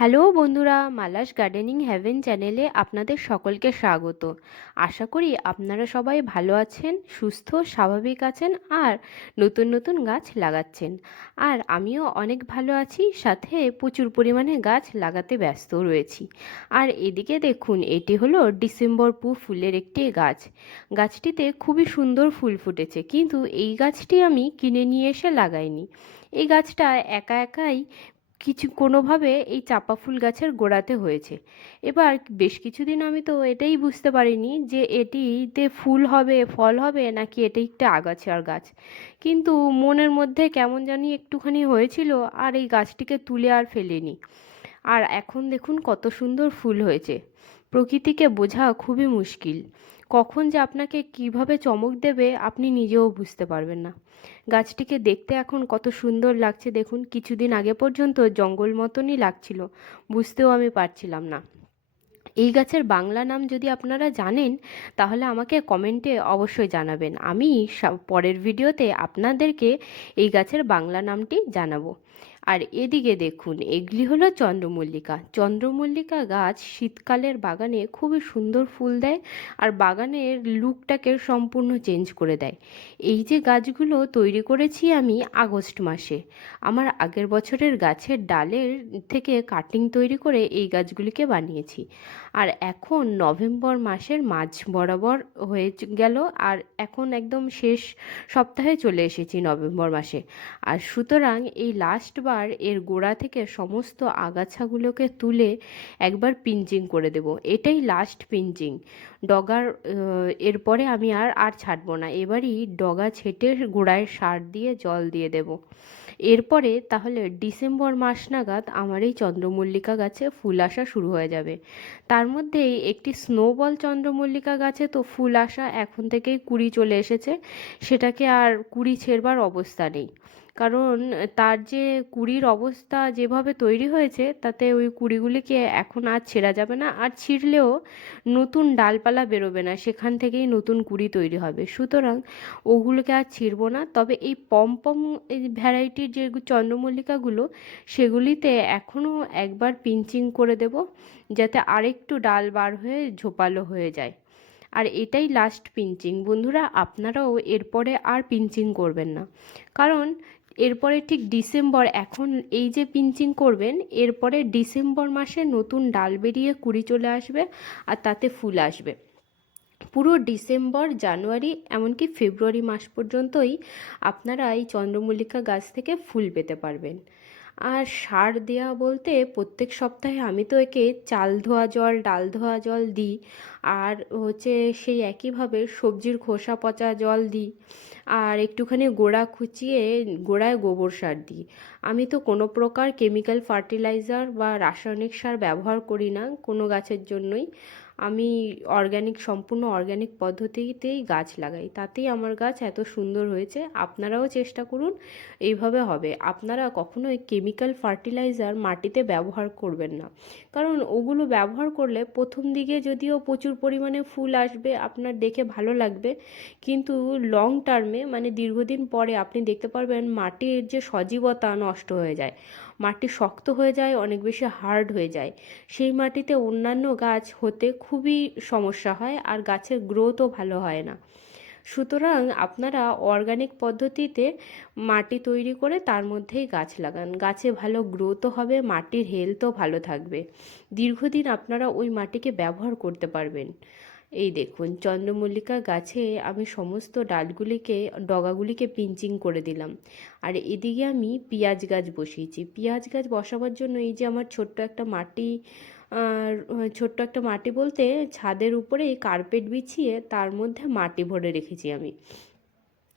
Hello বন্ধুরা Mala's gardening haven চ্যানেলে আপনাদের সকলকে স্বাগত। আশা করি আপনারা সবাই ভালো আছেন, সুস্থ, স্বাভাবিক আছেন আর নতুন নতুন গাছ লাগাচ্ছেন। আর আমিও অনেক ভালো আছি, সাথে প্রচুর পরিমাণে গাছ লাগাতে ব্যস্ত রয়েছি। আর এদিকে দেখুন, এটি হলো ডিসেম্বর পু ফুলের একটি গাছ। গাছটিতে খুবই সুন্দর ফুল ফুটেছে, কিন্তু এই গাছটি আমি কিনে নিয়ে এসে লাগাইনি। এই গাছটা একা একাই কিছু, কোনোভাবে এই চাপা ফুল গাছের গোড়াতে হয়েছে। এবার বেশ কিছুদিন আমি তো এটাই বুঝতে পারিনি যে এটিতে ফুল হবে, ফল হবে, নাকি এটি একটা আগাছার গাছ। কিন্তু মনের মধ্যে কেমন জানি একটুখানি হয়েছিল আর এই গাছটিকে তুলে আর ফেলিনি। আর এখন দেখুন কত সুন্দর ফুল হয়েছে। প্রকৃতিকে বোঝা খুবই মুশকিল। কখন যে আপনাকে কীভাবে চমক দেবে আপনি নিজেও বুঝতে পারবেন না। গাছটিকে দেখতে এখন কত সুন্দর লাগছে দেখুন, কিছুদিন আগে পর্যন্ত জঙ্গল মতনই লাগছিল, বুঝতেও আমি পারছিলাম না। এই গাছের বাংলা নাম যদি আপনারা জানেন, তাহলে আমাকে কমেন্টে অবশ্যই জানাবেন। আমি পরের ভিডিওতে আপনাদেরকে এই গাছের বাংলা নামটি জানাব। আর এদিকে দেখুন, এগুলি হলো চন্দ্রমল্লিকা। চন্দ্রমল্লিকা গাছ শীতকালের বাগানে খুবই সুন্দর ফুল দেয় আর বাগানের লুকটাকে সম্পূর্ণ চেঞ্জ করে দেয়। এই যে গাছগুলো তৈরি করেছি আমি আগস্ট মাসে। আমার আগের বছরের গাছের ডালের থেকে কাটিং তৈরি করে এই গাছগুলিকে বানিয়েছি। আর এখন নভেম্বর মাসের মাঝ বরাবর হয়ে গেল আর এখন একদম শেষ সপ্তাহে চলে এসেছি নভেম্বর মাসে। আর সুতরাং এই লাস্ট বার এর গোড়া থেকে সমস্ত আগাছাগুলোকে তুলে একবার পিঞ্চিং করে দেব। এটাই লাস্ট পিঞ্চিং ডগার এরপরে আমি আর আর ছাড়বো না। এবারই ডগা ছেটে গোড়ায় সার দিয়ে জল দিয়ে দেব। এরপরে তাহলে ডিসেম্বর মাস নাগাদ আমার এই চন্দ্রমল্লিকা গাছে ফুল আসা শুরু হয়ে যাবে। তার মধ্যেই একটি স্নোবল চন্দ্রমল্লিকা গাছে তো ফুল আসা এখন থেকেই কুড়ি চলে এসেছে, সেটাকে আর কুড়ি ছেড়বার অবস্থা নেই। কারণ তার যে কুড়ির অবস্থা যেভাবে তৈরি হয়েছে, তাতে ওই কুড়িগুলিকে এখন আর ছেঁড়া যাবে না। আর ছিঁড়লেও নতুন ডালপালা বেরোবে না, সেখান থেকেই নতুন কুড়ি তৈরি হবে। সুতরাং ওগুলোকে আর ছিঁড়বো না। তবে এই পমপম ভ্যারাইটির যে চন্দ্রমল্লিকাগুলো, সেগুলিতে এখনও একবার পিঞ্চিং করে দেব, যাতে আরেকটু ডাল বার হয়ে ঝোপালো হয়ে যায়। আর এটাই লাস্ট পিঞ্চিং বন্ধুরা, আপনারাও এরপরে আর পিঞ্চিং করবেন না। কারণ এরপরে ঠিক ডিসেম্বর, এখন এই যে পিঞ্চিং করবেন, এরপরে ডিসেম্বর মাসে নতুন ডাল বেরিয়ে কুড়ি চলে আসবে আর তাতে ফুল আসবে। পুরো ডিসেম্বর, জানুয়ারি, এমনকি ফেব্রুয়ারি মাস পর্যন্তই আপনারা এই চন্দ্রমল্লিকা গাছ থেকে ফুল পেতে পারবেন। আর সার দেওয়া বলতে প্রত্যেক সপ্তাহে আমি তো একে চাল ধোয়া জল, ডাল ধোয়া জল দিই। আর হচ্ছে সেই একইভাবে সবজির খোসা পচা জল দিই। আর একটুখানি গোড়া খুচিয়ে গোড়ায় গোবর সার দিই। আমি তো কোনো প্রকার কেমিক্যাল ফার্টিলাইজার বা রাসায়নিক সার ব্যবহার করি না কোনো গাছের জন্যই। আমি অর্গ্যানিক সম্পূর্ণ অর্গ্যানিক পদ্ধতিতেই গাছ লাগাই। তাতেই আমার গাছ এত সুন্দর হয়েছে। আপনারাও চেষ্টা করুন, এইভাবে হবে। আপনারা কখনোই কেমিক্যাল ফার্টিলাইজার মাটিতে ব্যবহার করবেন না। কারণ ওগুলো ব্যবহার করলে প্রথম দিকে যদিও প্রচুর পরিমাণে ফুল আসবে, আপনার দেখে ভালো লাগবে। কিন্তু লং টার্মে মানে দীর্ঘদিন পরে আপনি দেখতে পারবেন মাটির যে সজীবতা নষ্ট হয়ে যায়। মাটি শক্ত হয়ে যায়, অনেক বেশি হার্ড হয়ে যায়। সেই মাটিতে অন্যান্য গাছ হতে খুবই সমস্যা হয় আর গাছের গ্রোথও ভালো হয় না। সুতরাং আপনারা অর্গানিক পদ্ধতিতে মাটি তৈরি করে তার মধ্যেই গাছ লাগান। গাছে ভালো গ্রোথও হবে, মাটির হেলথও ভালো থাকবে। দীর্ঘদিন আপনারা ওই মাটিকে ব্যবহার করতে পারবেন। এই দেখুন, চন্দ্রমল্লিকা গাছে আমি সমস্ত ডালগুলিকে, ডগাগুলিকে পিঞ্চিং করে দিলাম। আর এদিকে আমি পেঁয়াজ গাছ বসিয়েছি। পেঁয়াজ গাছ বসাবার জন্য এই যে আমার ছোট্ট একটা মাটি, আর, ছোট্ট একটা মাটি বলতে ছাদের উপরে কার্পেট বিছিয়ে তার মধ্যে মাটি ভরে রেখেছি আমি।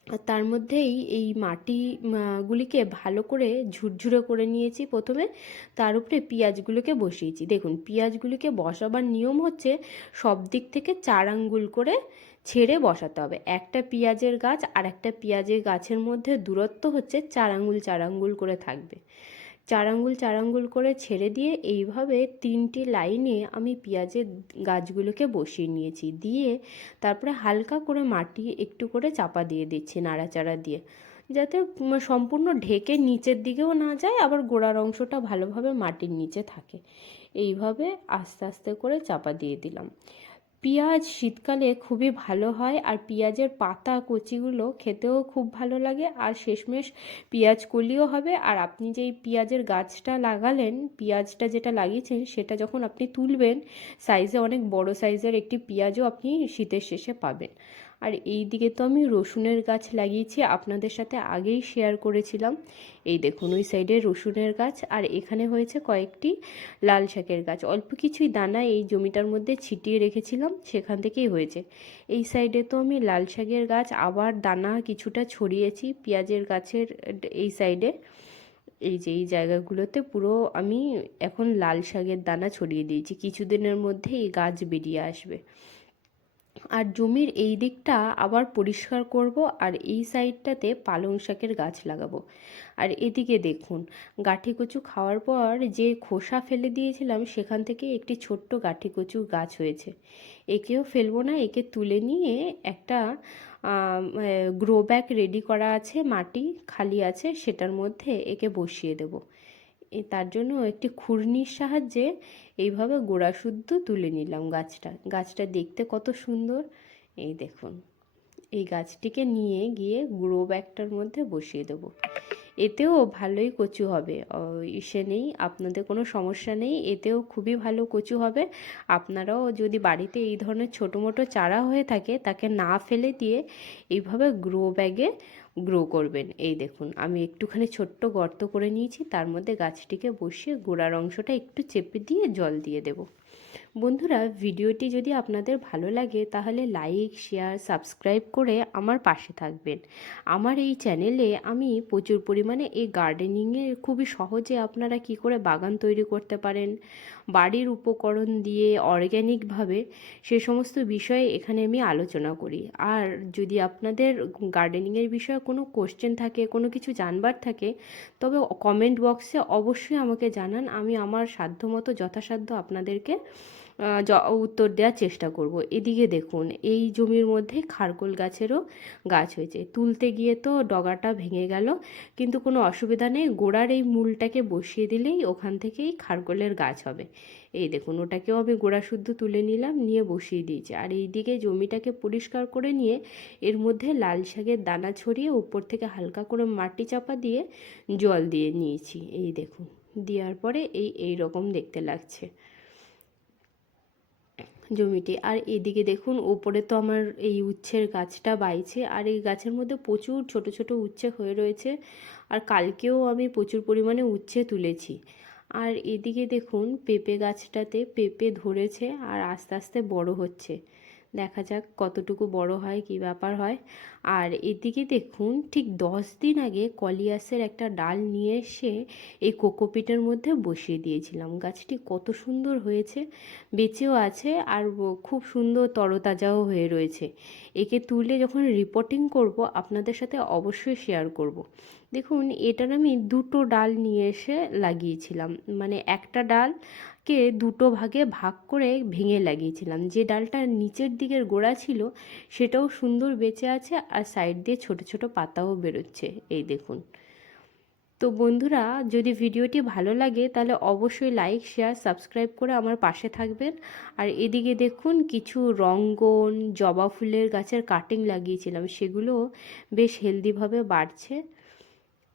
তার মধ্যেই এই মাটিগুলিকে ভালো করে ঝুরঝুরে করে নিয়েছি প্রথমে। তার উপরে পেঁয়াজগুলোকে বসিয়েছি। দেখুন, পেঁয়াজগুলিকে বসাবার নিয়ম হচ্ছে সব দিক থেকে চার আঙ্গুল করে ছেড়ে বসাতে হবে। একটা পেঁয়াজের গাছ আর একটা পেঁয়াজের গাছের মধ্যে দূরত্ব হচ্ছে চার আঙ্গুল চার আঙ্গুল করে থাকবে। চার আঙ্গুল চার আঙ্গুল করে ছেড়ে দিয়ে এইভাবে তিনটি লাইনে আমি পেঁয়াজের গাছগুলোকে বসিয়ে নিয়েছি। দিয়ে তারপরে হালকা করে মাটি একটু করে চাপা দিয়ে দিচ্ছি নাড়াচাড়া দিয়ে। যাতে সম্পূর্ণ ঢেকে নিচের দিকেও না যায়, আবার গোড়ার অংশটা ভালোভাবে মাটির নিচে থাকে। এইভাবে আস্তে আস্তে করে চাপা দিয়ে দিলাম। পেঁয়াজ শীতকালে খুবই ভালো হয় আর পেঁয়াজের পাতা, কচিগুলো খেতেও খুব ভালো লাগে আর শেষমেশ পেঁয়াজ কলিও হবে। আর আপনি যেই পেঁয়াজের গাছটা লাগালেন, পেঁয়াজটা যেটা লাগিয়েছেন সেটা যখন আপনি তুলবেন সাইজে অনেক বড় সাইজের একটি পেঁয়াজও আপনি শীতের শেষে পাবেন। আর এই দিকে তো আমি রসুনের গাছ লাগিয়েছি, আপনাদের সাথে আগেই শেয়ার করেছিলাম। এই দেখুন, ওই সাইডে রসুনের গাছ আর এখানে হয়েছে কয়েকটি লাল শাকের গাছ। অল্প কিছুই দানা এই জমিটার মধ্যে ছিটিয়ে রেখেছিলাম, সেখান থেকেই হয়েছে। এই সাইডে তো আমি লাল শাকের গাছ, আবার দানা কিছুটা ছড়িয়েছি পেঁয়াজের গাছের এই সাইডে এই যে, এই জায়গাগুলোতে পুরো আমি এখন লাল শাকের দানা ছড়িয়ে দিয়েছি। কিছুদিনের মধ্যে এই গাছ বেরিয়ে আসবে। আর জমির এই দিকটা আবার পরিষ্কার করব আর এই সাইডটাতে পালং শাকের গাছ লাগাবো। আর এদিকে দেখুন, গাঠি কচু খাওয়ার পর যে খোসা ফেলে দিয়েছিলাম, সেখান থেকে একটি ছোট্ট গাঠি কচু গাছ হয়েছে। একেও ফেলব না, একে তুলে নিয়ে একটা গ্রো ব্যাগ রেডি করা আছে, মাটি খালি আছে, সেটার মধ্যে একে বসিয়ে দেবো। তার জন্য একটি খুরনির সাহায্যে এইভাবে গোড়া শুদ্ধ তুলে নিলাম গাছটা। গাছটা দেখতে কত সুন্দর। এই দেখুন। এই গাছটিকে নিয়ে গিয়ে গ্রো ব্যাগটার মধ্যে বসিয়ে দেবো। এতেও ভালোই কচু হবে। ইসে নেই, আপনাদের কোনো সমস্যা নেই, এতেও খুবই ভালো কচু হবে। আপনারাও যদি বাড়িতে এই ধরনের ছোটো মোটো চারা হয়ে থাকে, তাকে না ফেলে দিয়ে এইভাবে গ্রো ব্যাগে গ্রো করবেন। এই দেখুন, আমি একটুখানি ছোট্ট গর্ত করে নিয়েছি, তার মধ্যে গাছটিকে বসিয়ে গোড়ার অংশটা একটু চেপে দিয়ে জল দিয়ে দেবো। বন্ধুরা, ভিডিওটি যদি আপনাদের ভালো লাগে, তাহলে লাইক শেয়ার সাবস্ক্রাইব করে আমার পাশে থাকবেন। আমার এই চ্যানেলে আমি প্রচুর পরিমাণে এই গার্ডেনিংয়ে খুবই সহজে আপনারা কি করে বাগান তৈরি করতে পারেন, বাড়ির উপকরণ দিয়ে অর্গ্যানিকভাবে সে সমস্ত বিষয়ে এখানে আমি আলোচনা করি। আর যদি আপনাদের গার্ডেনিংয়ের বিষয়ে কোনো কোশ্চেন থাকে, কোনো কিছু জানবার থাকে, তবে কমেন্ট বক্সে অবশ্যই আমাকে জানান, আমি আমার সাধ্যমতো, যথাসাধ্য আপনাদেরকে উত্তর দেওয়ার চেষ্টা করব। এদিকে দেখুন, এই জমির মধ্যে খারকোল গাছেরও গাছ হয়েছে। তুলতে গিয়ে তো ডগাটা ভেঙে গেল, কিন্তু কোনো অসুবিধা নেই। গোড়ার এই মূলটাকে বসিয়ে দিলেই ওখান থেকেই খারকোলের গাছ হবে। এই দেখুন, ওটাকেও আমি গোড়া শুদ্ধ তুলে নিলাম, নিয়ে বসিয়ে দিয়েছি। আর এই দিকে জমিটাকে পরিষ্কার করে নিয়ে এর মধ্যে লাল শাকের দানা ছড়িয়ে উপর থেকে হালকা করে মাটি চাপা দিয়ে জল দিয়ে নিয়েছি। এই দেখুন, দেওয়ার পরে এই এই রকম দেখতে লাগছে। জমিটি। আর এদিকে দেখুন, ওপরে তো আমার এই উচ্ছের গাছটা বাইছে। আর এই গাছের মধ্যে প্রচুর ছোট ছোট উচ্ছে হয়ে রয়েছে। আর কালকেও আমি প্রচুর পরিমাণে উচ্ছে তুলেছি। আর এদিকে দেখুন, পেঁপে গাছটাতে পেঁপে ধরেছে আর আস্তে আস্তে বড় হচ্ছে। দেখা যাক কতটুকু বড় হয়, কি ব্যাপার হয়। আর এদিকে দেখুন, ঠিক দশ দিন আগে কলিয়াসের একটা ডাল নিয়ে এসে এই কোকোপিটের মধ্যে বসিয়ে দিয়েছিলাম। গাছটি কত সুন্দর হয়েছে, বেঁচেও আছে আর খুব সুন্দর তরতাজাও হয়ে রয়েছে। একে তুলে যখন রিপোর্টিং করব, আপনাদের সাথে অবশ্যই শেয়ার করব। দেখুন, এটার আমি দুটো ডাল নিয়ে এসে লাগিয়েছিলাম। মানে একটা ডাল কে দুটো ভাগে ভাগ করে ভেঙে লাগিয়েছিলাম। যে ডালটা নিচের দিকের গোড়া ছিল, সেটাও সুন্দর বেঁচে আছে আর সাইড দিয়ে ছোট ছোট পাতাও বেরোচ্ছে। এই দেখুন। তো বন্ধুরা, যদি ভিডিওটি ভালো লাগে, তাহলে অবশ্যই লাইক শেয়ার সাবস্ক্রাইব করে আমার পাশে থাকবেন। আর এদিকে দেখুন, কিছু রঙ্গন, জবা ফুলের গাছের কাটিং লাগিয়েছিলাম। সেগুলো বেশ হেলদিভাবে বাড়ছে।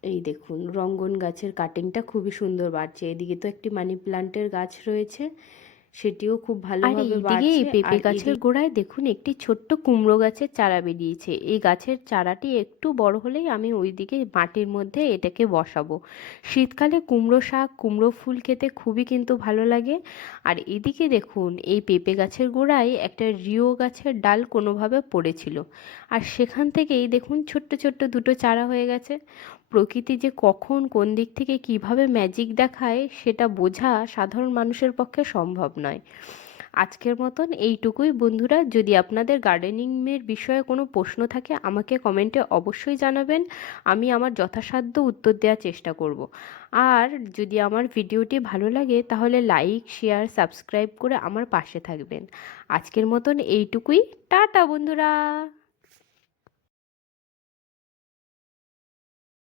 এই দেখুন রঙ্গন গাছের কাটিংটা খুবই সুন্দর বাড়ছে। এদিকে তো একটি মানি প্লান্টের গাছ রয়েছে সেটিও খুব ভালোভাবে বাড়ছে এই পেঁপে গাছের গোড়ায় দেখুন একটি ছোট্ট কুমড়ো গাছের চারা বেরিয়েছে। এই গাছের চারাটি একটু বড় হলেই আমি ওই দিকে মাটির মধ্যে এটাকে বসাবো। শীতকালে কুমড়ো শাক কুমড়ো ফুল খেতে খুবই কিন্তু ভালো লাগে। আর এদিকে দেখুন এই পেঁপে গাছের গোড়ায় একটা রিও গাছের ডাল কোনোভাবে পড়েছিল। আর সেখান থেকেই দেখুন ছোট্ট ছোট্ট দুটো চারা হয়ে গেছে। প্রকৃতি যে কখন কোন দিক থেকে কীভাবে ম্যাজিক দেখায়, সেটা বোঝা সাধারণ মানুষের পক্ষে সম্ভব নয়। আজকের মতন এইটুকুই বন্ধুরা। যদি আপনাদের গার্ডেনিংয়ের বিষয়ে কোনো প্রশ্ন থাকে, আমাকে কমেন্টে অবশ্যই জানাবেন। আমি আমার যথাসাধ্য উত্তর দেওয়ার চেষ্টা করব। আর যদি আমার ভিডিওটি ভালো লাগে, তাহলে লাইক শেয়ার সাবস্ক্রাইব করে আমার পাশে থাকবেন। আজকের মতন এইটুকুই। টাটা বন্ধুরা!